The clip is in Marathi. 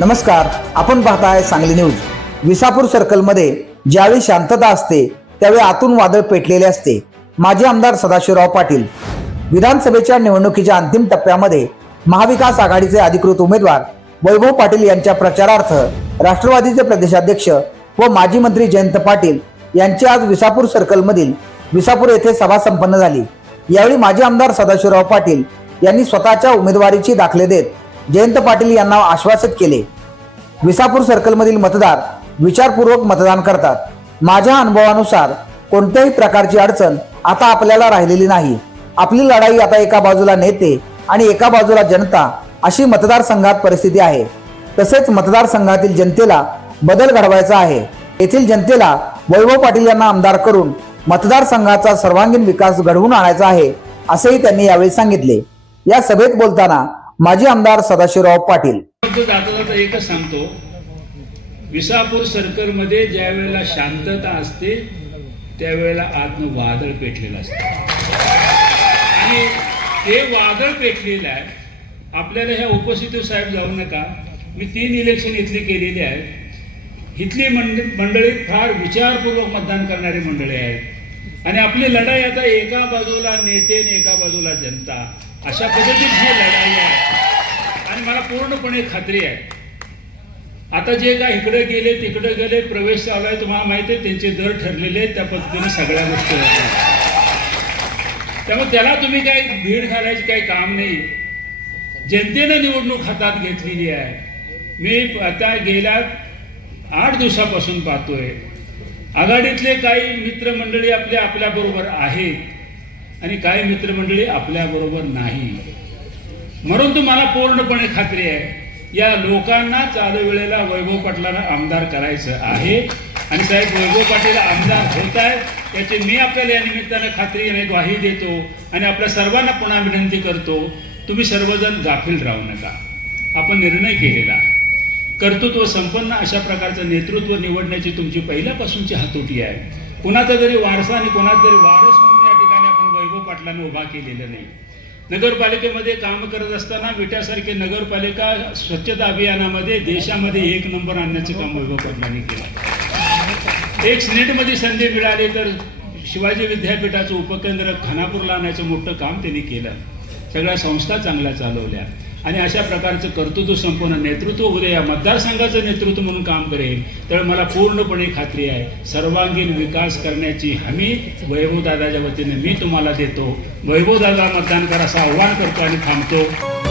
नमस्कार आपण पाहताय सांगली न्यूज. विसापूर सर्कलमध्ये ज्यावेळी शांतता असते त्यावेळी आतून वादळ पेटलेले असते. माजी आमदार सदाशिवराव पाटील. विधानसभेच्या निवडणुकीच्या अंतिम टप्प्यामध्ये महाविकास आघाडीचे अधिकृत उमेदवार वैभव पाटील यांच्या प्रचारार्थ राष्ट्रवादीचे प्रदेशाध्यक्ष व माजी मंत्री जयंत पाटील यांची आज विसापूर सर्कलमधील विसापूर येथे सभा संपन्न झाली. यावेळी माजी आमदार सदाशिवराव पाटील यांनी स्वतःच्या उमेदवारीची दाखले देत जयंत पाटील यांना आश्वासित केले. विसापूर सर्कलमधील मतदार विचारपूर्वक मतदान करतात. माझ्या अनुभवानुसार कोणत्याही प्रकारची अडचण आता आपल्याला राहिलेली नाही. आपली लढाई आता एका बाजूला नेते आणि एका बाजूला जनता अशी मतदारसंघात परिस्थिती आहे. तसेच मतदारसंघातील जनतेला बदल घडवायचा आहे. येथील जनतेला वैभव पाटील यांना आमदार करून मतदारसंघाचा सर्वांगीण विकास घडवून आणायचा आहे असेही त्यांनी यावेळी सांगितले. या सभेत बोलताना माजी आमदार सदाशिवराव पाटील. जाता जाता एकच सांगतो. विसापूर सर्कलमध्ये ज्या वेळेला शांतता असते त्यावेळेला आतनं वादळ पेटलेलं असतं. आणि हे वादळ पेटलेलं आहे आपल्याला ह्या उपस्थित साहेब जाऊ नका. मी तीन इलेक्शन इथली केलेली आहेत. इथली मंड मंडळी फार विचारपूर्वक मतदान करणारी मंडळी आहेत. आणि आपली लढाई आता एका बाजूला नेते आणि एका बाजूला जनता. अशा पद्धतीची लढाई आहे. आणि मला पूर्णपणे खात्री आहे. आता जे काय इकडे गेले तिकडे गेले प्रवेश चालू आहे तुम्हाला माहिती आहे त्यांचे दर ठरलेले त्या पद्धतीने सगळ्या गोष्टी होतात त्यामुळे त्याला तुम्ही काही भीड घालायची काही काम नाही. जनतेनं निवडणूक हातात घेतलेली आहे. मी आता गेल्या आठ दिवसापासून पाहतोय. आघाडीतले काही मित्रमंडळी आपले आपल्याबरोबर आहेत आणि काही मित्रमंडळी आपल्याबरोबर नाही. म्हणून तुम्हाला पूर्णपणे खात्री आहे या लोकांना चालू वेळेला वैभव पाटलांना आमदार करायचं आहे. आणि साहेब वैभव पाटील आमदार होत आहेत याची मी आपल्याला या निमित्तानं खात्री आणि ग्वाही देतो आणि आपल्या सर्वांना पुन्हा विनंती करतो तुम्ही सर्वजण गाफील राहू नका. आपण निर्णय केलेला कर्तृत्व संपन्न अशा प्रकारचं नेतृत्व निवडण्याची तुमची पहिल्यापासूनची हातोटी आहे. कुणाचा जरी वारसा आणि कुणाचा जरी वारस म्हणून या ठिकाणी आपण वैभव पाटलांना उभा केलेलं नाही. नगरपालिकेमध्ये काम करत असताना विट्यासारखे नगरपालिका स्वच्छता अभियानामध्ये देशामध्ये एक नंबर आणण्याचं काम वैभव पाटलांनी केलं. एक सिनेटमध्ये संधी मिळाली तर शिवाजी विद्यापीठाचं उपकेंद्र खानापूरला आणायचं मोठं काम त्यांनी केलं. सगळ्या संस्था चांगल्या चालवल्या. आणि अशा प्रकारचं कर्तृत्व संपन्न नेतृत्व उद्या या मतदारसंघाचं नेतृत्व म्हणून काम करेल तर मला पूर्णपणे खात्री आहे सर्वांगीण विकास करण्याची हमी वैभवदादाच्या वतीने मी तुम्हाला देतो. वैभवदादा मतदान करा असं आव्हान करतो आणि थांबतो.